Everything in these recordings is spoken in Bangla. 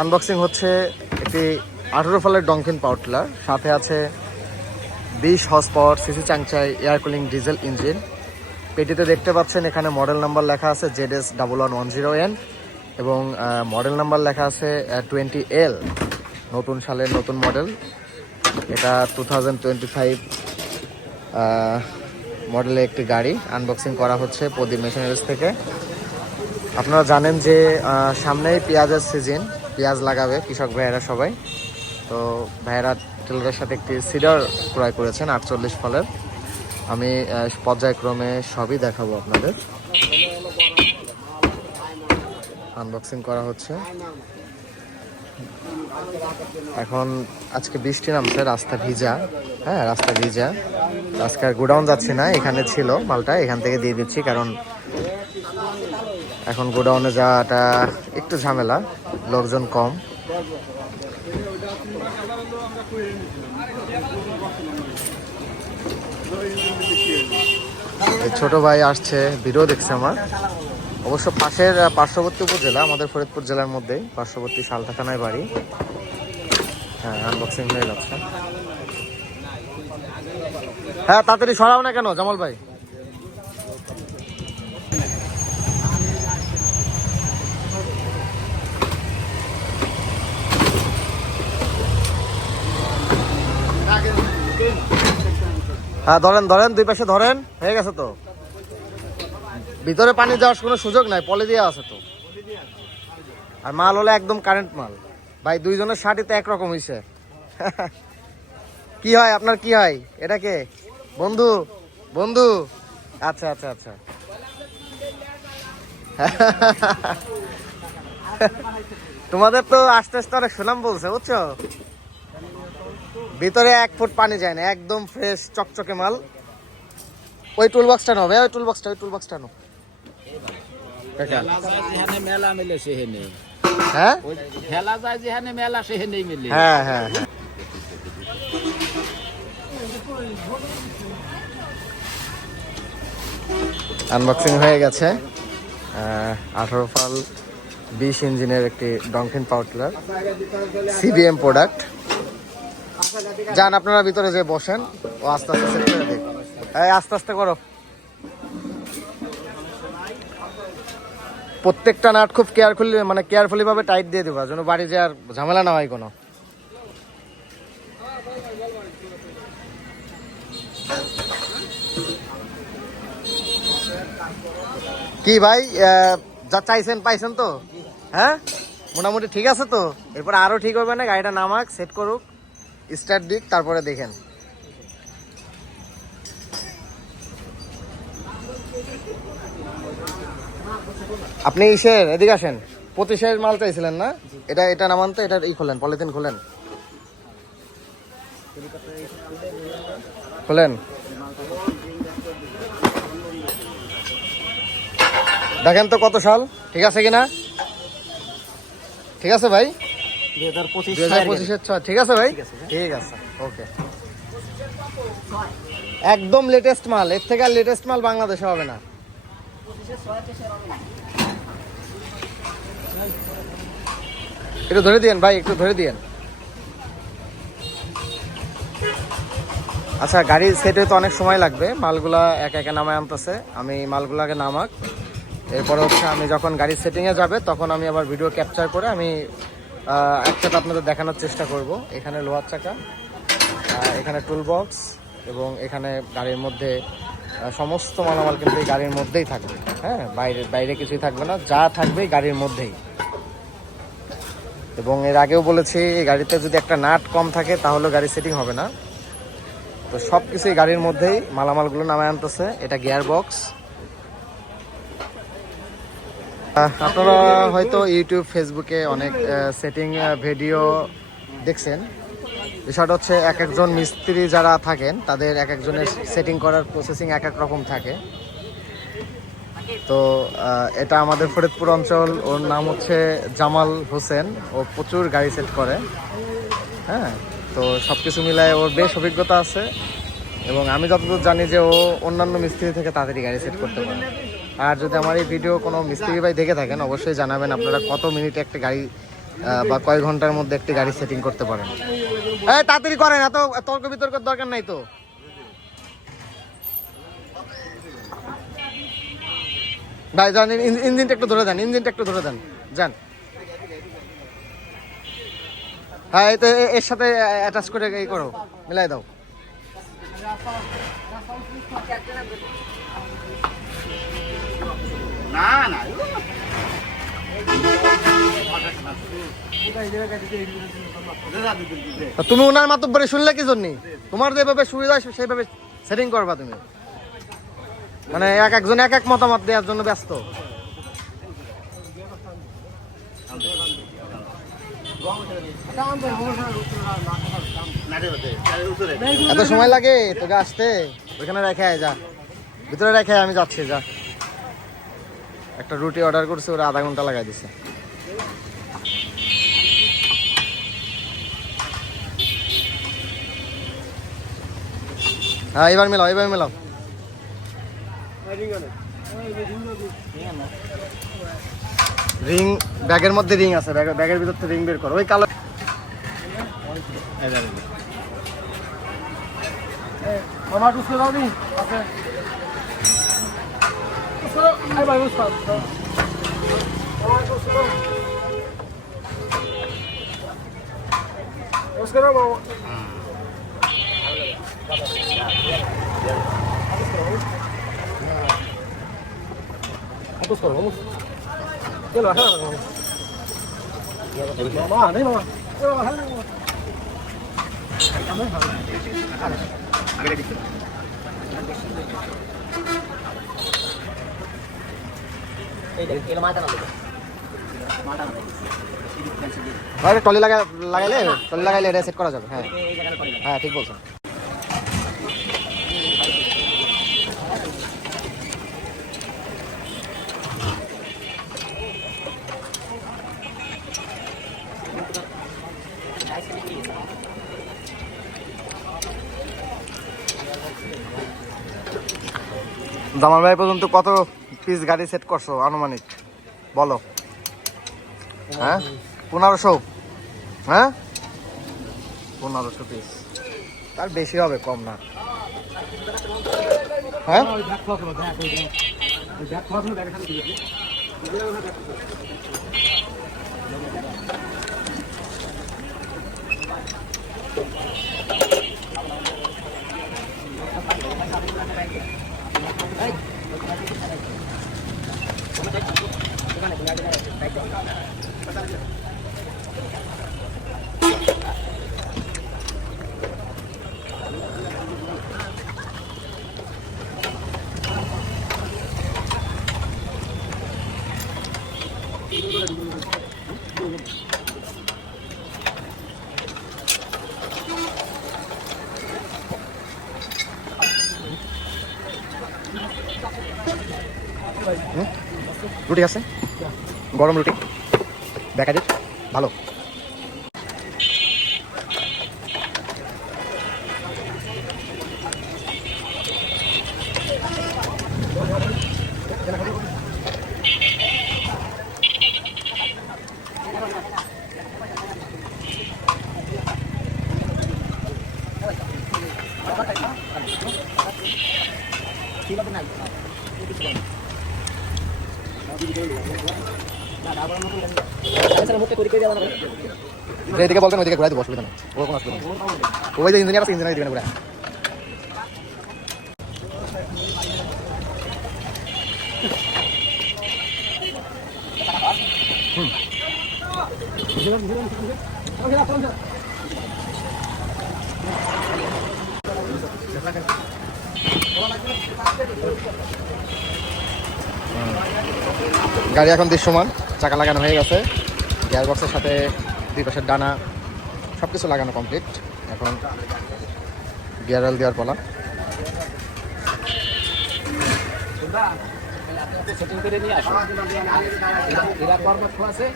আনবক্সিং হচ্ছে একটি আঠেরো ফলের ডংফিন পাওয়ার সাথে আছে বিশ horse power CC Changchai air cooling diesel engine পেটিতে দেখতে পাচ্ছেন, এখানে মডেল নাম্বার লেখা আছে Z S double one one zero N এবং মডেল নাম্বার লেখা আছে টোয়েন্টি এল নতুন সালের নতুন মডেল এটা টু থাউজেন্ড টোয়েন্টি ফাইভ একটি গাড়ি। আনবক্সিং করা হচ্ছে প্রদীপ মেশিনারিজ থেকে। আপনারা জানেন যে সামনেই পেঁয়াজের সিজন পেঁয়াজ লাগাবে, কৃষক ভাইয়েরা সবাই। তো ভাইয়েরা টেলারের সাথে একটি সিডার ক্রয় করেছেন, আটচল্লিশ ফলের। আমি পর্যায়ক্রমে সবই দেখাবো আপনাদের। আনবক্সিং করা হচ্ছে। এখন আজকে বৃষ্টি নামছে, রাস্তা ভিজা। হ্যাঁ রাস্তা ভিজা। আজকে আর গোডাউন যাচ্ছি না, এখানে ছিল মালটা, এখান থেকে দিয়ে দিচ্ছি, কারণ এখন গোডাউনে যাওয়াটা একটু ঝামেলা, লোকজন কম। ছোট ভাই আসছে, ভিডিও দেখছে আমার। অবশ্য পাশের পার্শ্ববর্তী উপজেলা, আমাদের ফরিদপুর জেলার মধ্যেই, পার্শ্ববর্তী সালটা থানায় বাড়ি। হ্যাঁ আনবক্সিং হয়ে যাচ্ছে হ্যাঁ তাড়াতাড়ি সরাও না কেন, জামাল ভাই? হ্যাঁ ধরেন ধরেন দুই পাশে ধরেন হয়ে গেছে তো। ভিতরে পানি যাওয়ার কোনো সুযোগ নাই পলি দিয়ে আছে তো। আর মাল হলো একদম কারেন্ট মাল। ভাই দুইজনের শার্টই তো একরকম হইছে। কি হয় আপনার কি হয়? এটা কে? বন্ধু বন্ধু। আচ্ছা আচ্ছা আচ্ছা। তোমাদের তো আস্তে আস্তে অনেক সুনাম বলছে বুঝছ? ভিতরে এক ফুট পানি যায় না একদম ফ্রেশ চকচকে মাল। ওই টুল বক্সটা নো ভাই ওই টুল বক্সটা ওই টুল বক্সটা নো মেলা মিলে সেখানে। হ্যাঁ? ওই ঠেলা যায় যেখানে মেলা সেখানেই মিলে। হ্যাঁ হ্যাঁ হ্যাঁ। আনবক্সিং হয়ে গেছে। আঠারো ফাল বিশ ইঞ্জিনের একটি Dongfeng power tiller CBM product যান, আপনারা ভিতরে যে বসেন, ও আস্তে আস্তে set করে দিক। এই, আস্তে আস্তে করো। প্রত্যেকটা নাট খুব কেয়ারফুলি মানে কেয়ারফুলি ভাবে টাইট দিয়ে দেবা, যেন বাড়ি যে আর ঝামেলা না হয় কোনো। কি ভাই যা চাইছেন পাইছেন তো? হ্যাঁ? মোটামুটি ঠিক আছে তো? এরপর আরও ঠিক হবে না, গাড়িটা নামাক সেট করুক। স্টার্ট দিক, তারপরে দেখেন। আপনি ইসের, এদিকে আসেন। পঁচিশের মাল চাইছিলেন না? এটা এটা নামান তো এটা ই খোলেন, পলিথিন খোলেন। খোলেন। দেখেন তো কত সাল, ঠিক আছে কিনা? ঠিক আছে ভাই? দুই হাজার পঁচিশ দুই হাজার পঁচিশের ছয়। ঠিক আছে ভাই? ঠিক আছে ওকে। একদম লেটেস্ট মাল এর থেকে আর লেটেস্ট মাল বাংলাদেশে হবে না। একটু ধরে দিয়েন ভাই একটু ধরে দিয়েন। আচ্ছা গাড়ি সেটে তো অনেক সময় লাগবে। মালগুলা একা একা নামায় আনতেছে। আমি মালগুলাকে নামাক। এরপরে হচ্ছে আমি যখন গাড়ির সেটিংয়ে যাবে তখন আমি আবার ভিডিও ক্যাপচার করে আমি একসাথে আপনাদের দেখানোর চেষ্টা করব। এখানে লোহার চাকা এখানে টুল বক্স এবং এখানে গাড়ির মধ্যে সমস্ত মালামাল কিন্তু এই গাড়ির মধ্যেই থাকবে। হ্যাঁ বাইরে বাইরে কিছুই থাকবে না, যা থাকবে গাড়ির মধ্যেই। এবং এর আগেও বলেছি, এই গাড়িতে যদি একটা নাট কম থাকে তাহলে গাড়ি সেটিং হবে না। তো সব কিছুই গাড়ির মধ্যেই মালামালগুলো নামায় আনতেছে। এটা গিয়ার বক্স আপনারা হয়তো ইউটিউব ফেসবুকে অনেক সেটিং ভিডিও দেখছেন। বিষয়টা হচ্ছে এক একজন মিস্ত্রি যারা থাকেন, তাদের এক একজনের সেটিং করার প্রসেসিং এক এক রকম থাকে। তো এটা আমাদের ফরিদপুর অঞ্চল। ওর নাম হচ্ছে জামাল হোসেন। ও প্রচুর গাড়ি সেট করে। হ্যাঁ তো সব কিছু মিলায় ওর বেশ অভিজ্ঞতা আছে। এবং আমি যতদূর জানি যে ও অন্যান্য মিস্ত্রি থেকে তাড়াতাড়ি গাড়ি সেট করতে পারে। আর যদি আমার এই ভিডিও কোনো মিস্ত্রি ভাই দেখে থাকেন, অবশ্যই জানাবেন আপনারা কত মিনিটে একটা গাড়ি বা কয় ঘণ্টার মধ্যে একটি গাড়ি সেটিং করতে পারেন। তাড়াতাড়ি করেন, এত তর্ক বিতর্কের দরকার নাই তো। ভাই, যান ইঞ্জিনটা একটু ধরে দেন, ইঞ্জিনটা একটু ধরে দেন, যান। হ্যাঁ এই তো এর সাথে অ্যাটাচ করে এই করো, মিলাই দাও। তুমি ওনার মাতব্বরে শুনলে কি জন্য? তোমার যেভাবে সুবিধা সেইভাবে সেটিং করবা তুমি। মানে এক একজন এক এক মতামত দেওয়ার জন্য ব্যস্ত। এত সময় লাগে তোকে আসতে? ওইখানে রেখে আয়, যা। ভিতরে রেখে আমি যাচ্ছি, যা। একটা রুটি অর্ডার করছে ওরা আধা ঘণ্টা লাগাই দিছে। হ্যাঁ এবার মেলাও এবার মেলাও। রিং ব্যাগের মধ্যে রিং আছে ব্যাগের ব্যাগের ভিতর থেকে রিং বের করো। ওই কালো মামা টুসকে দাও নি আছে। Terima kasih, Pak. আরে টলি লাগা লাগাইলে টলি লাগাইলে এটা সেট করা যাবে হ্যাঁ। হ্যাঁ ঠিক বলছো। জামাল ভাই পর্যন্ত কত পিস গাড়ি সেট করছ, আনুমানিক? বলো। হ্যাঁ? পনেরোশো। হ্যাঁ? পনেরোশো পিস তার বেশি হবে, কম না। হ্যাঁ? রুটি আছে গরম রুটি। দেখা যাচ্ছে ভালো। এদিকে বলবেন ওইদিকে ঘুরাই দেবো, অসুবিধা নেই। ও কোনো অসুবিধা নেই। ওই যে ইঞ্জিনিয়ার আছে ইঞ্জিনিয়ার দিকে ঘুরায়। গাড়ি এখন দৃশ্যমান, চাকা লাগানো হয়ে গেছে। গিয়ার বক্সের সাথে দুই পাশের ডানা সব কিছু লাগানো কমপ্লিট এখন গিয়ার অয়েল দেওয়ার পালা। সেটিং করে নিয়ে আসো। এরা এরা কর্মক্ষ আছে।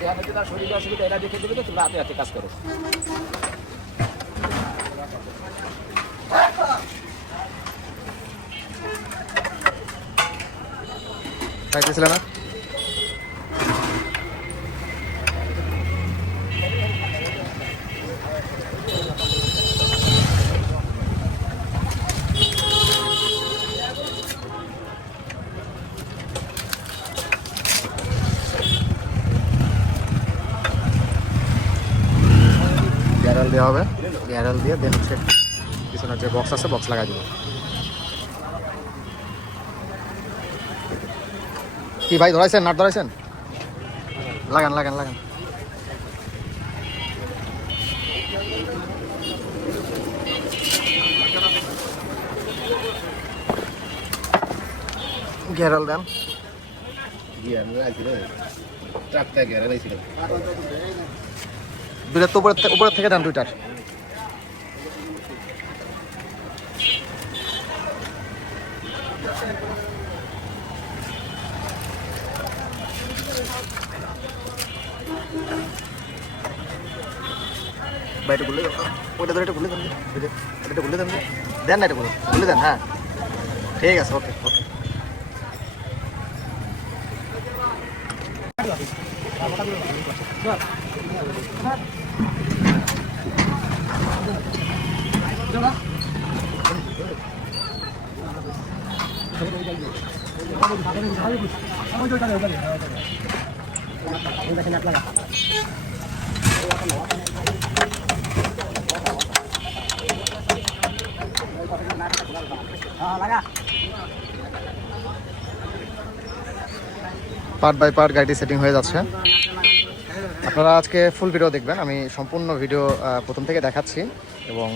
যে আমি তার শরীরে অসুবিধা এরা দেখে দেবে তো তোমরা হাতে হাতে কাজ করো। খাইতেছিল না দেওয়া হবে গিয়ার অয়েল দিয়ে দেন হচ্ছে পিছনের যে বক্স আছে বক্স লাগাই দিব। কি ভাই ধরাইছেন? নাট ধরাইছেন? লাগান লাগান লাগান। গিয়ার অয়েল দেন চারটা গেড়ে রয়েছিল দুইটা তো উপরের থেকে উপরের থেকে দেন দুইটার বাইরে বলে ওটা ধরে এটা বলে দেন এটা বলে দেন দেন না এটা বলে বলে দেন হ্যাঁ ঠিক আছে ওকে পার্ট বাই পার্ট গাড়িটি সেটিং হয়ে যাচ্ছে। আপনারা আজকে ফুল ভিডিও দেখবেন। আমি সম্পূর্ণ ভিডিও প্রথম থেকে দেখাচ্ছি এবং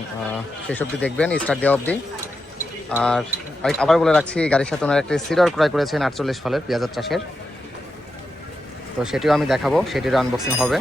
শেষ অবধি দেখবেন স্টার্ট দেওয়া অবধি। আর আবার বলে রাখছি, গাড়ির সাথে ওনার একটি সিডার ক্রয় করেছেন আটচল্লিশ ফলের পেঁয়াজের চাষের। তো সেটিও আমি দেখাবো সেটির আনবক্সিং হবে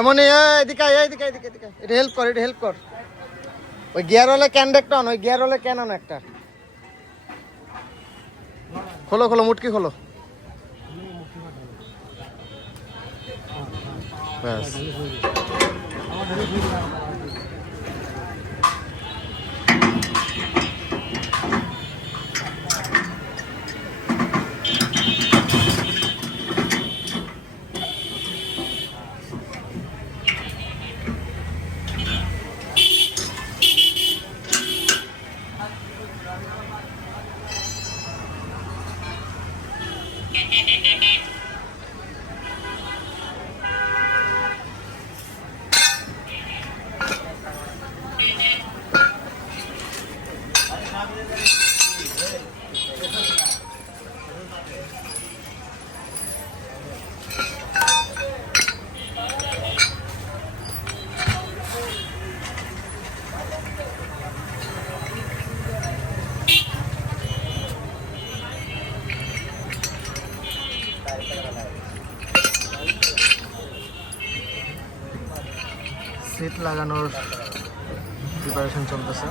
এমনই এদিকে এদিকে এদিকে এদিকে। এটা হেল্প কর, এটা হেল্প কর। ওই গিয়ার হলে ক্যান একটা ওই গিয়ার হলে ক্যান আন একটা। খোলো খোলো, মুটকি খোলো। ব্যাস। সিট লাগানোর প্রিপারেশন চলতেছে।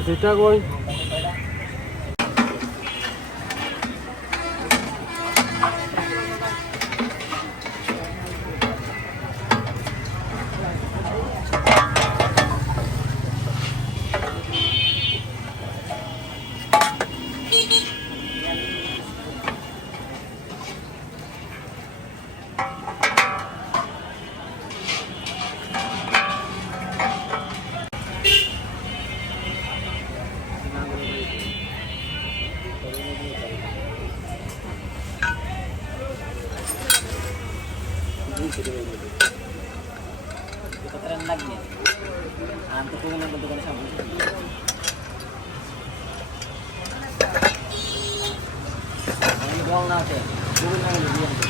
সেটা কই Ikutren lagi ya. Antuk na bentukan sa mga. Ang ibang natin. Dugin.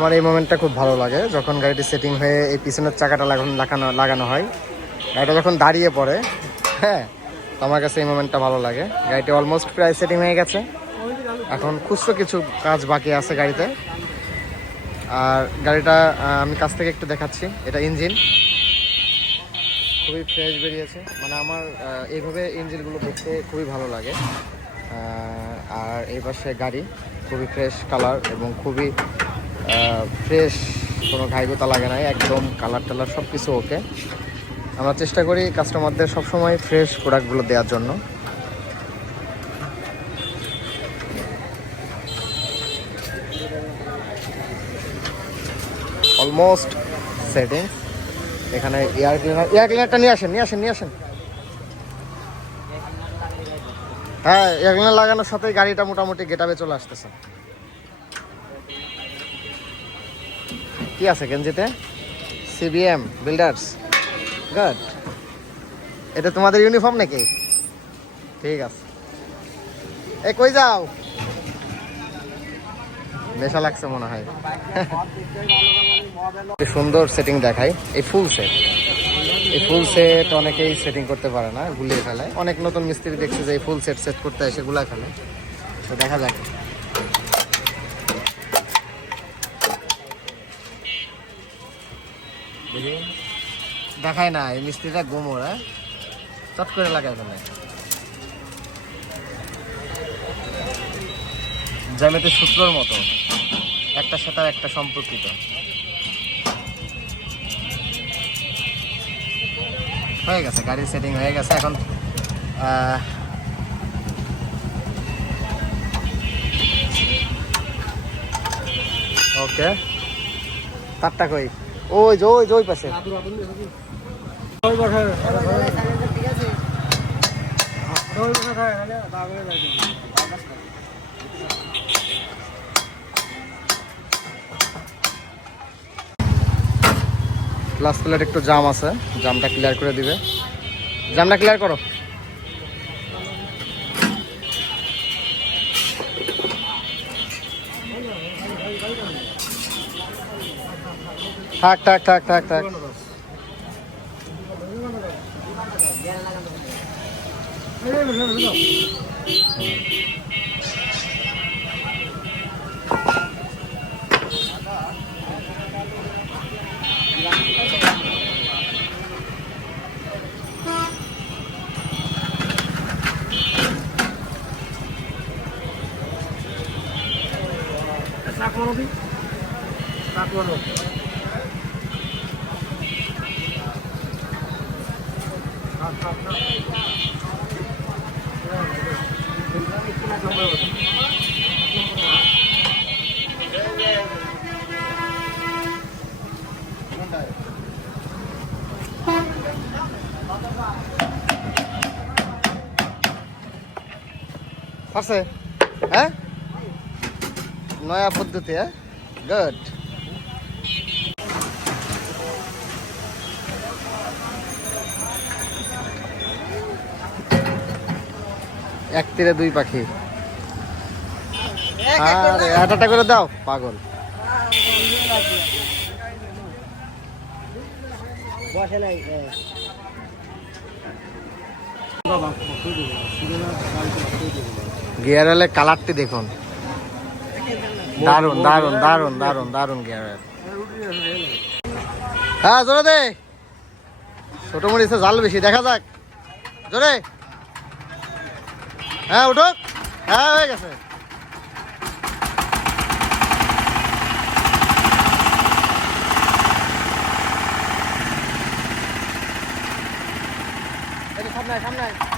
আমার এই মোমেন্টটা খুব ভালো লাগে, যখন গাড়িটি সেটিং হয়ে এই পিছনের চাকাটা লাগানো লাগানো লাগানো হয়। গাড়িটা যখন দাঁড়িয়ে পড়ে হ্যাঁ তো আমার কাছে এই মোমেন্টটা ভালো লাগে। গাড়িটি অলমোস্ট প্রায় সেটিং হয়ে গেছে। এখন খুচরো কিছু কাজ বাকি আছে গাড়িতে। আর গাড়িটা আমি কাছ থেকে একটু দেখাচ্ছি। এটা ইঞ্জিন খুবই ফ্রেশ বেরিয়েছে। মানে আমার এইভাবে ইঞ্জিনগুলো দেখতে খুবই ভালো লাগে। আর এই পাশে গাড়ি, খুবই ফ্রেশ কালার এবং খুবই ফ্রেশ কোনো ঘাইগোতা লাগে নাই, একদম কালার টালার সব কিছু ওকে আমরা চেষ্টা করি কাস্টমারদের সবসময় ফ্রেশ প্রোডাক্টগুলো দেওয়ার জন্য। অলমোস্ট সেটিং এখানে এয়ার ক্লিনার এয়ার ক্লিনারটা নিয়ে আসেন নিয়ে আসেন নিয়ে আসেন। হ্যাঁ এয়ার ক্লিনার লাগানোর সাথে গাড়িটা মোটামুটি গেটাবে চলে আসতেছে। কি আছে গেঞ্জিতে? সিবিএম বিল্ডার্স গুড এটা তোমাদের ইউনিফর্ম নাকি? ঠিক আছে। এ, কই যাও? নেশা লাগছে মনে হয়। সুন্দর সেটিং দেখায়। এই ফুল সেট এই ফুল সেট অনেকেই সেটিং করতে পারে না, গুলিয়ে ফেলে। অনেক নতুন মিস্ত্রি দেখছে যে এই ফুল সেট সেট করতে এসে গুলা ফেলে। তো দেখা যাক। দেখায় না এই মিস্ত্রিটা গোমর হ্যাঁ? চট করে লাগাই ফেলে। জ্যামিতি সূত্রর মতো, একটা সাথে একটা সম্পর্কিত। হয়ে গেছে, গাড়ির সেটিং হয়ে গেছে, এখন ওকে, তারটা কই? ওই যে ওই যে, ওই পাশে। ক্লাস প্লেট একটু জাম আছে। জামটা ক্লিয়ার করে দিবে। জামটা ক্লিয়ার করো। থাক থাক থাক থাক থাক। শাক মারো পারছে হ্যাঁ? নয়া পদ্ধতি হ্যাঁ? গুড এক তীরে দুই পাখি। আরে, একটা করে দাও, পাগল। বসে নাই গিয়ার হলে কালারটি দেখুন। দারুণ দারুণ দারুণ দারুণ দারুণ গিয়ারের হ্যাঁ জোরে দে ছোট মরিচে জাল বেশি, দেখা যাক। জোরে। হ্যাঁ উঠুক হ্যাঁ হয়ে গেছে। সামনে সামনে চালাও গাড়ি চালাও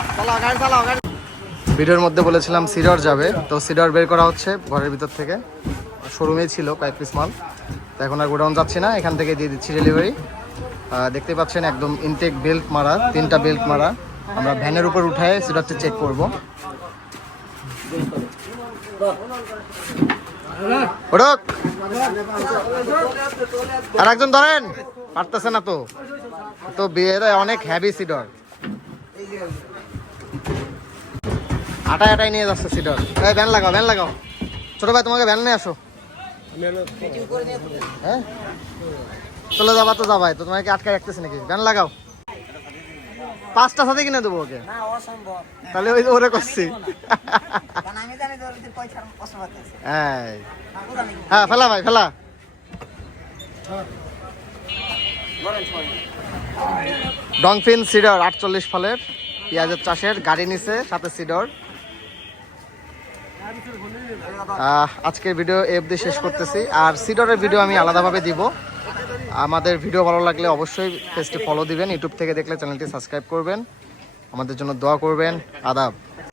গাড়ি ভিডিওর মধ্যে বলেছিলাম সিডর যাবে। তো সিডর বের করা হচ্ছে ঘরের ভিতর থেকে। শোরুমেই ছিল কয়েক পিস মাল। তো এখন আর গোডাউন যাচ্ছি না, এখান থেকে দিয়ে দিচ্ছি ডেলিভারি দেখতে পাচ্ছেন একদম ইনটেক বেল্ট মারা, তিনটা বেল্ট মারা। আমরা ভ্যানের উপর উঠায় সিডরটা চেক করব। আর একজন ধরেন। পারতেছে না তো। তো বিয়ের অনেক হ্যাভি সিডর। আটাই আটাই নিয়ে যাচ্ছে সিডর এই ভ্যান লাগাও ভ্যান লাগাও। ছোট ভাই তোমাকে ভ্যান নিয়ে আসো। হ্যাঁ? চলে যাবা তো যাবাই তো তোমাকে আটকে রাখতেছে নাকি? ভ্যান লাগাও। পাঁচটা সাথে কিনে দেবো ওকে। তাহলে ওই ওরে করছি। কারণ আমি জানি যে ওদের পয়সার অসম্ভব আছে এই। বুঝা নাকি হ্যাঁ ফেলা ভাই ফেলা। ডংফিন সিডর আটচল্লিশ ফলের পেঁয়াজের চাষের গাড়ি নিচে সাথে সিডর। আজকের ভিডিও এফ শেষ করতেছি। আর সিডরের ভিডিও আমি আলাদাভাবে দিব। আমাদের ভিডিও ভালো লাগলে অবশ্যই পেজটি ফলো দিবেন। ইউটিউব থেকে দেখলে চ্যানেলটি সাবস্ক্রাইব করবেন। আমাদের জন্য দোয়া করবেন। আদাব।